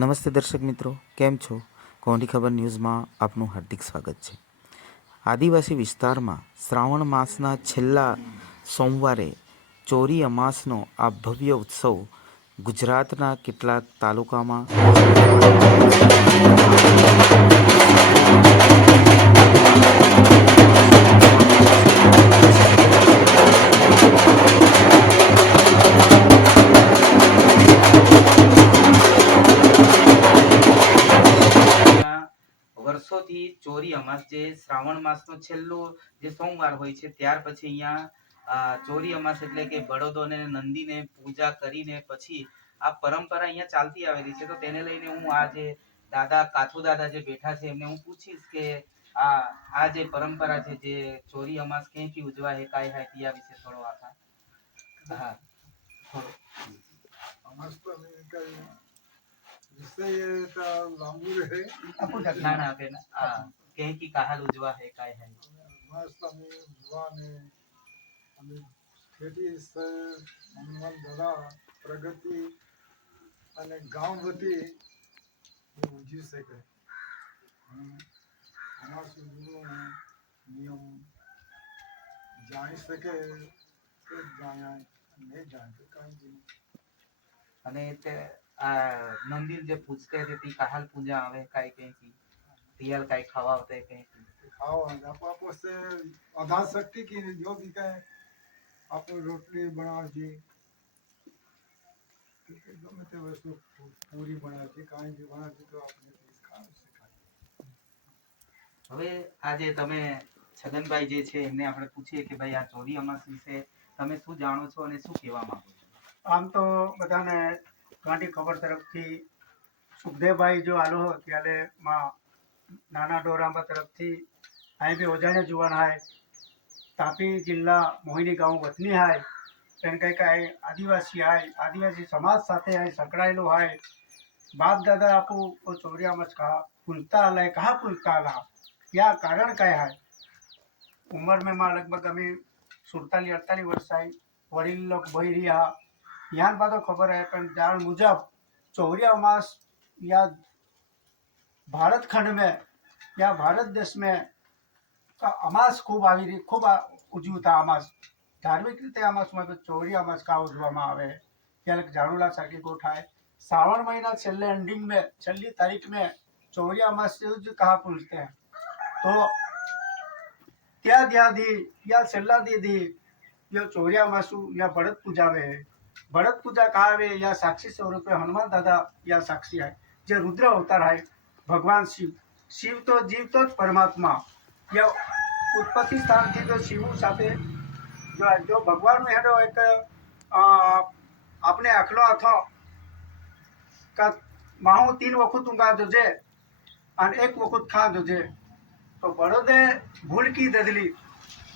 નમસ્તે દર્શક મિત્રો, કેમ છો? કોની ખબર ન્યૂઝમાં આપનું હાર્દિક સ્વાગત છે. આદિવાસી વિસ્તારમાં શ્રાવણ માસના છેલ્લા સોમવારે ચોરી અમાસનો આ ભવ્ય ઉત્સવ ગુજરાતના કેટલાક તાલુકામાં અમાસ જે શ્રાવણ માસનો છેલ્લો જે સોમવાર હોય છે ત્યાર પછી અહીંયા ચોરી અમાસ એટલે કે બળદોને નંદીને પૂજા કરીને પછી આ પરંપરા અહીંયા ચાલતી આવેલી છે. તો તેને લઈને હું આ જે દાદા કાથુ દાદા જે બેઠા છે એમને હું પૂછીશ કે આ આ જે પરંપરા છે જે ચોરી અમાસ ક્યાંથી ઉજવાય કાંઈ હાય ત્યાં વિશે થોડો આખા હા. થોડો. અમાસ તો કઈ વિષય લાંબુ રહે. ના ના कहे कि काहल उजवा है काय है मस्त हमें दुआ ने हमें खेती से हनुमान दादा प्रगति અને ગામ વતી ઉજી શકે અમાર સુધીનો નિયમ જાણી શકે કે જાણ્યા નહીં જાણતો કાંઈ અને તે આ મંદિર જે પૂજતે હતી કાહલ પૂજા આવે કાંઈ કંઈક દિયલ કઈ ખવાવતે કઈ? ખાવા આપવા પોસે આધાર શક્તિ કી જો બી કઈ આપણે રોટલી બનાવજી. ગમે તે વસ્તુ પૂરી બનાવજી કાંઈ બી બનાવજી તો આપણે હવે આજે તમે છગનભાઈ જે છે એમને આપણે પૂછીએ કે ભાઈ આ ચોરી અમાસ વિશે તમે શું જાણો છો અને શું કહેવા માંગો છો? આમ તો બધાને ગાંધી ખબર તરફથી સુખદેવભાઈ જો આલો ત્યારે માં નાના ડોરાંબા તરફથી અહીં બી ઓજાને જુવાન હાય તાપી જિલ્લા મોહિની ગામ વતની હાય તેને કંઈ કાંઈ આદિવાસી હાય આદિવાસી સમાજ સાથે હાય સંકળાયેલો હાય બાપ દાદા આપું ઓ ચોરિયા મચ કહા પૂજતા અલાય કહા પૂજતા અલા યા કારણ કાંઈ હાય ઉંમર મેં માં લગભગ અમે સુડતાલીસ અડતાલીસ વર્ષ હાય વડીલ લોક ભઈ રહ્યા યાન બાતો ખબર હે પણ જાણ મુજબ ચોરિયા માસ યા भारत खंड में या भारत देश में का અમાસ ખૂબ આવી રહી ખૂબ આ ઉજવું હતા અમાસ ધાર્મિક રીતે અમાસમાં તો ચોરી અમાસ કા ઉજવવામાં આવે ત્યારે જાણુલા સાકી ગોઠાય श्रावण महीना छेल्ले एंडिंग में छली तारीख में चौरिया अमास से જ कहा पूछते हैं तो क्या दिया दी या छेल्ला दी दी यो चौरिया मासु या बड़द पूजा में है बड़द पूजा कहा है या साक्षी स्वरूप में हनुमान दादा या साक्षी है जो रुद्र अवतार है ભગવાન શિવ. શિવ તો જીવતો જ પરમાત્મા. જે ઉત્પત્તિ સ્થાનથી જો શિવ સાથે જો ભગવાનનો હેડો એક આપણે આખલો અથો કા માહું તીન વખત ઊંઘા જોજે અને એક વખત ખા જોજે તો બળદે ભૂલ કી દદલી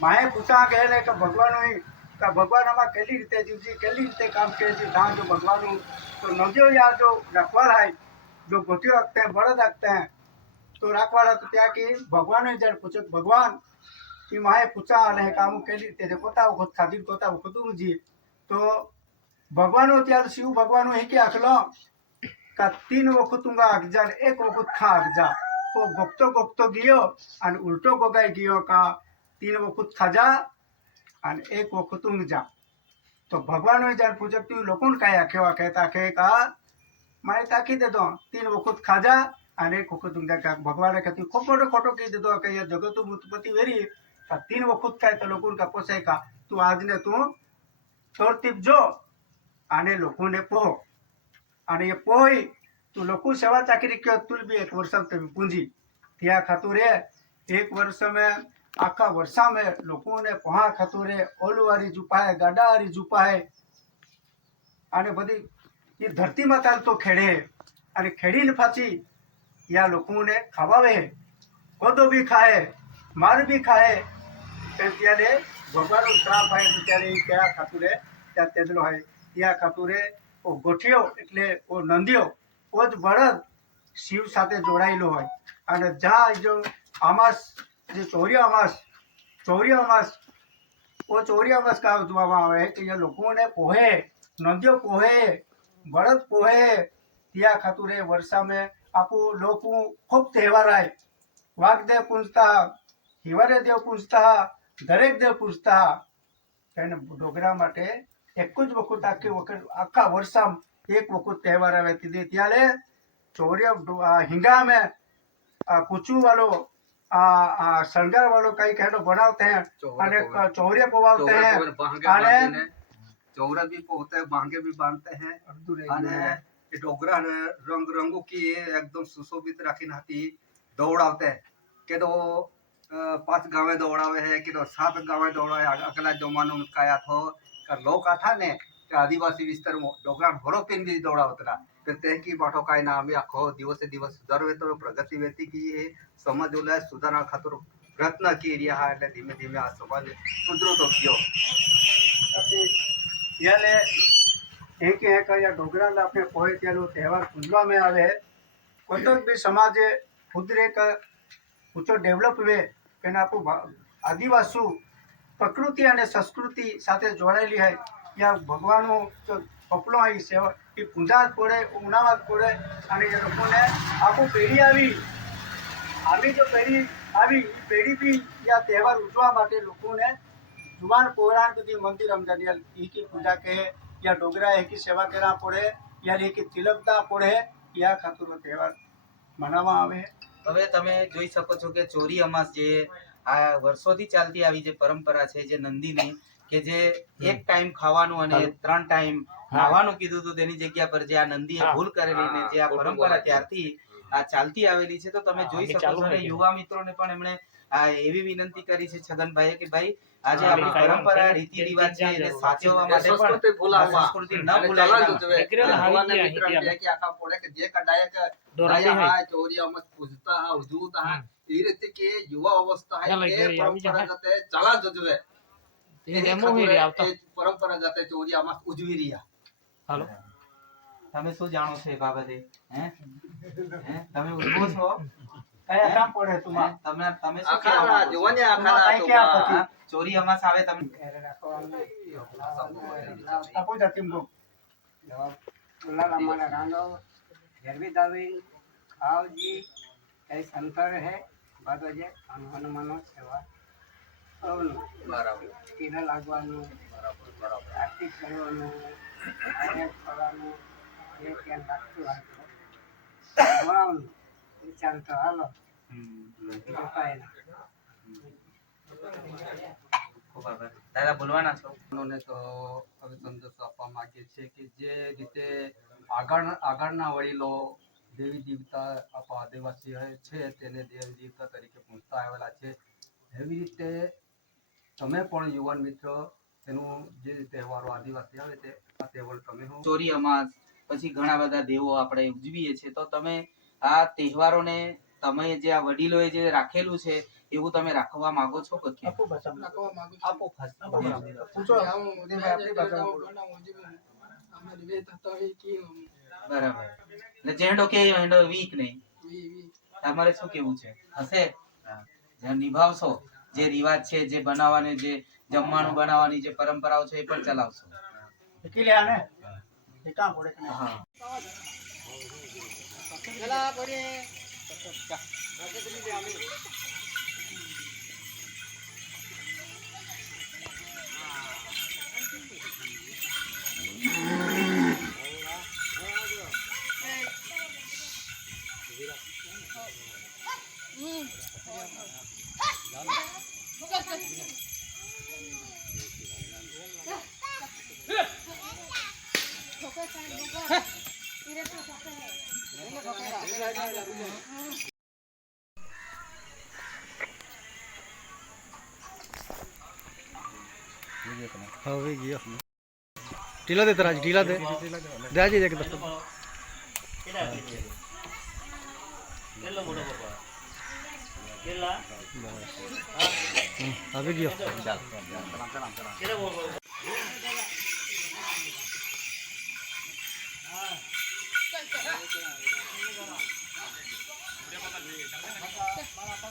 માએ પૂછા કહેલે કે ભગવાન કે ભગવાન આમાં કેટલી રીતે જીવજી કેટલી રીતે કામ કરે છે? ત્યાં જો ભગવાન તો નજો યાર જો રખવા હાય. જો ગોઠ્યો આપતા બળદ આપતા તો રાખવાળા તો ત્યાં કે ભગવાનને જ્યારે પૂછ્યો ભગવાન એ માએ પૂછા અને કે આમ કેવી રીતે કોતા વખત ખાધી કોતા વખત ઊંઘી તો ભગવાનો ત્યારે શિવ ભગવાન હે કે આખલો કા તીન વખત ઊંઘા આગજા એક વખત ખા આગજા તો ગોપતો ગોપતો ગયો અને ઉલટો ગોગાઈ ગયો કા તીન વખત ખાજા અને એક વખત ઊંઘ જા તો ભગવાનોએ જ્યારે પૂછક તું લોકોને કાંઈ આખેવા કહેતા કે કા મારે તાકી દેતો તીન વખત ખાજા અને એક વખત ઊંઘા કા ભગવાને કહેતું ખોટો ખોટો કહી દીધો કે યે જગત ઉત્પત્તિ વેરી કા તીન વખત ખાય તો લોકોને કા પોસાય કા તું આજને તું તરતીબ જો અને લોકોને પોહ અને એ પોઈ તું લોકો સેવા ચાકરી કયો તું બી એક વર્ષ તમે પૂંજી ત્યાં ખાતું રે એક વર્ષ में આખા વર્ષા में લોકોને પહોંા ખાતું રે ઓલુવારી જુપાય ગાડાવારી જુપાય અને બધી એ ધરતી માતા તો ખેડે. અને ખેડીને પાછી યા લોકોને ખવાવે. કોદો બી ખાય, માર બી ખાય. ત્યારે ભગવાનનો શ્રાપ હોય તો ત્યારે એ કયા ખાતું રહે ત્યાં તેદલો હોય ત્યાં ખાતું રહે ઓ ગોઠિયો એટલે ઓ નંદિયો, ઓ જ બળદ શિવ સાથે જોડાયેલો હોય. અને જ્યાં જો અમાસ, જે ચોર્ય અમાસ ચોર્ય અમાસ, ઓ ચોર્ય અમાસ કા ઉજવવામાં આવે. કે જે લોકોને પોહે નદીઓ પોહે. બળદ પોહે તિયા ખાતું રે વર્ષામે આપું લોકું ખૂબ તહેવારાય વાઘદેવ પૂજતા હિવારે દેવ પૂજતા દરેક દેવ પૂજતા. એને ડોગરા માટે એક જ વખત આખી વખત આખા વર્ષામાં એક વખત તહેવાર આવે. કીધે ત્યારે ચોર્ય હિંગામે કૂચું વાળો શણગાર વાળો કઈ કહેલો બનાવતે અને ચોર્ય પવાવતે અને चौरे पवाते हैं અને चौरत भी पोते हैं बांगे भी बांधते हैं અને એ ડોગરાને રંગ રંગો કી એકદમ સુશોભિત રાખીને હતી દોડાવતે કે તો અ, પાંચ ગાવે દોડાવે હે કે તો સાત ગાવે દોડાવે આ- આગલા જમાનામાં કયા થો કે લોક હતા ને કે આદિવાસી વિસ્તારમાં ડોગરા ભરો પીને દોડાવતરા કે તે કી બાટો કાંઈ ના અમે આખો દિવસે દિવસ સુધારવે તો પ્રગતિ વેતી કી એ સમાજ ઓલા સુધારા ખાતર પ્રયત્ન કરી રહ્યા એટલે ધીમે ધીમે આ સમાજ સુધરતો ગયો ત્યારે એક એક ડોગરાને આપણે કોઈ ત્યાંનો તહેવાર ઉજવામાં આવે કોઈ બી સમાજે ખુદરેક ઊંચો ડેવલપ વે એને આપણું આદિવાસુ પ્રકૃતિ અને સંસ્કૃતિ સાથે જોડાયેલી હોય, ત્યાં ભગવાનનું કપડો હોય, સેવા, એ પૂજા કોડે ઉનાવા કોડે અને એ લોકોને આખું પેઢી આવી આવી જો પેઢી આવી પેઢી બી આ તહેવાર ઉજવવા માટે લોકોને तुम्हार पोहरान बदी मंदिर रमजान या की पूजा के या डोगरा है की सेवा करा पड़े या ये की तिलकता તહેવાર મનાવવા આવે. હવે તમે જોઈ શકો છો કે ચોરી અમાસ જે આ વર્ષોથી ચાલતી આવી જે પરંપરા છે જે નંદીની કે જે એક ટાઈમ ખાવાનું અને ત્રણ ટાઈમ ખાવાનું કીધું હતું તેની જગ્યા પર જે આ નંદીએ ભૂલ કરેલી ને જે આ પરંપરા ત્યારથી આ ચાલતી આવેલી છે તો તમે જોઈ શકો છો અને યુવા મિત્રોને પણ એમણે આ એવી વિનંતી કરી છે છગનભાઈએ કે ભાઈ આજે આપણી પરંપરા રીતિ રિવાજ છે એને સાચવવા માટે પણ સંસ્કૃતિ આ ભૂલાવવા સંસ્કૃતિ ન અને ભૂલાય ચલણ એના ઉજવે. નીકળેલા ભગવાનને આવી મિત્ર ગયા બે કે આખા પડે કે જે કડાય કે દોરાવી ડાયા હોય. હાય, ચોરી અમત પૂજતા હા, ઉજવતા હા. એ રીતે કે યુવા અવસ્થા હાય ચાલો, એ ઘરે આવી જા. પરંપરાગત ચલા જ ઉજવે એ ડેમો હોય રે આવતા. એ પરંપરાગત ચોરી અમત ઉજવી રહ્યા હાલો તમે શું જાણો છો એ બાબતે હે હે તમે ઉજવો છો કયા કામ પડે તું તમે તમે શું ખાવા જોવાને આખાના તો ક્યાં ચોરી અમાસ આવે તમે ઘરે રાખવાનું તપો જતીમ લો જવાબ અમારા રાંધો ગરબી દાવી ખાવજી એ સંતર હે? બાદો જે હનુમાનો સેવા. બરાબર. ટીના લાગવાનું બરાબર બરાબર. આરતી કરવાનું અને ફરવાનું. એ ક્યાં લાગતું હતું ભણાવવાનું હાલો હમ. બીજું કાંઈ ના ખૂબ આભાર દાદા બોલવાના છો ને તો હવે સંદેશો આપવા માંગીએ છીએ કે જે રીતે આગળ આગળના વડીલો દેવી દેવતા આદિવાસી છે તેને દેવી દેવતા તરીકે પૂજતા આવેલા છે એવી રીતે તમે પણ યુવાન મિત્ર તેનું જે તહેવારો આદિવાસી આવે છે આ તહેવાર તમે ચોરી અમાસ પછી ઘણા બધા દેવો આપણે ઉજવીએ છીએ તો તમે આ તહેવારોને તમે જે આ વડીલોએ જે રાખેલું છે એવું તમે રાખવા માંગો છો કે કેમ? આપો. પૂછો. બરાબર. એટલે જેંડો કે એંડો વીક નહીં. તમારે શું કેવું છે? હશે? જે નિભાવશો જે રિવાજ છે જે બનાવવાની જે જમવાનું બનાવવાની જે પરંપરાઓ છે એ પણ ચલાવશો. શીખી चला बरे Huh? हाँ वही दे तराज ढीला दे। दे आज एक दफ़ा अभी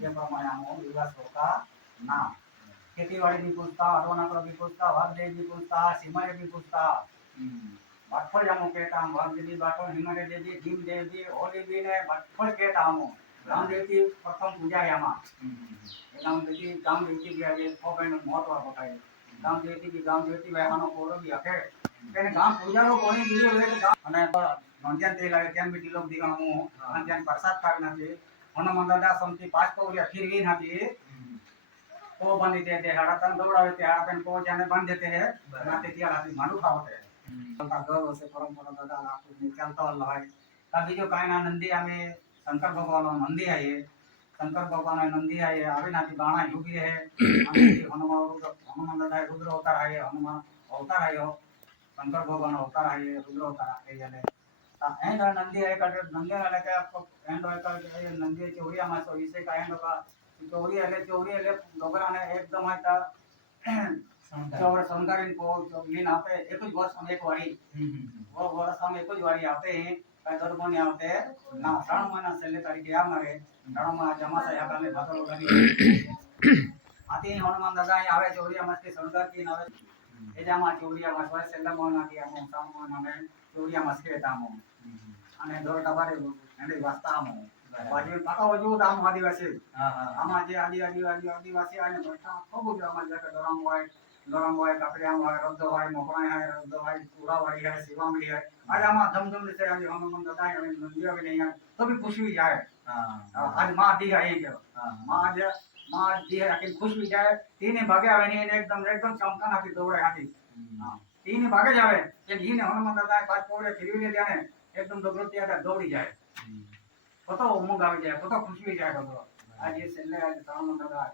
પ્રમાણે આમાં વિવાસ હોતા ના ખેતીવાડી બી પૂછતા અડવાના બી પૂછતા વાઘદેવ બી પૂછતા સીમારે બી પૂછતા ભટફળ જામો કહેતા આમ વાઘદેવી બાટો હિમારે દેવી ભીમ દેવી હોલી બી ને ભટફળ કહેતા આમો રામદેવજી પ્રથમ પૂજા આમાં ગામદેવજી ગામદેવજી બી આજે થોભાઈનું મહત્વ બતાવે ગામદેવજી બી ગામદેવજી વહેવાનો કોરો બી હકે તેને ગામ પૂજારો કોની દીધો હોય તો ગામ અને નોંધ્યાન તે લાગે ત્યાં બી તિલોક દીવાનો અને ત્યાં પ્રસાદ ખાવી નથી હનુમાન દાદા ಹನುಮಂದ ಸಂತಿ ಪಾಸ್ಪೋಗಿ ಅಖೀರ್ಗೀನ್ ಹಾಕಿ वो बन देते हैं हड़ा तन दौड़ा देते हैं अपन को जाने बन देते हैं बनाते दिया आदमी मानु खावते हैं उनका गर्व से परंपरा दादा आपको निकलता वाला है तभी जो कायना नंदी हमें शंकर भगवान नंदी है ये शंकर भगवान नंदी है ये अभी ना गाना युगी है हनुमान हनुमान दादा रुद्र अवतार है हनुमान अवतार है शंकर भगवान अवतार है रुद्र अवतार है ये एंड नंदी है कट नंदी वाले का आपको एंड और का नंदी चोरी हमारे सो इसे का एंड का चोरी है चोरी है डोगरा ने एकदम है ता और सौंदर्य इनको लीन आते एक कुछ वर्ष हम एक वारी वो वर्ष हम एक कुछ वारी आते हैं पैदल कोने आते ना रण महीना से ले तारीख या मरे रण में जमा से या काले भादर लगी आते हैं हनुमान दादा ये आवे चोरी हमारे के की नवे ये जमा चोरी हमारे से ले मोना की हम सामने चोरी हमारे के दामों અને દોર ટબારે એની વાસ્તામો બાજુ પાકા વજુ તામ આદિવાસી આમાં જે આદિ આદિ આદિ આદિવાસી આવે ને બધા ખૂબ જ આમાં જે દરમ હોય દરમ હોય કાકડિયા હોય રદ્દ હોય મોકળા હોય રદ્દ હોય પુરાવાડી હોય શિવામડી હોય આજે આમાં ધમધમ રીતે આજે હનુમાન દાદા આવે મંદિર આવે ને અહીંયા તો બી ખુશ બી જાય આજ માં દી આવી ગયો માં આજે માં જે આખી ખુશ બી જાય તીને ભાગે આવે ને એને એકદમ એકદમ ચમકા નાખી દોડે હાથી તીને ભાગે જ આવે કે ઈને હનુમાન દાદા પાછ પોડે ફેરવીને ત્યાં ને એકદમ ડગરો ત્યાં દોડી જાય. પોતો ઉમંગ આવી જાય પોતો ખુશી જાય ડગરો આજે છેલ્લે આજે હનુમાન દાદા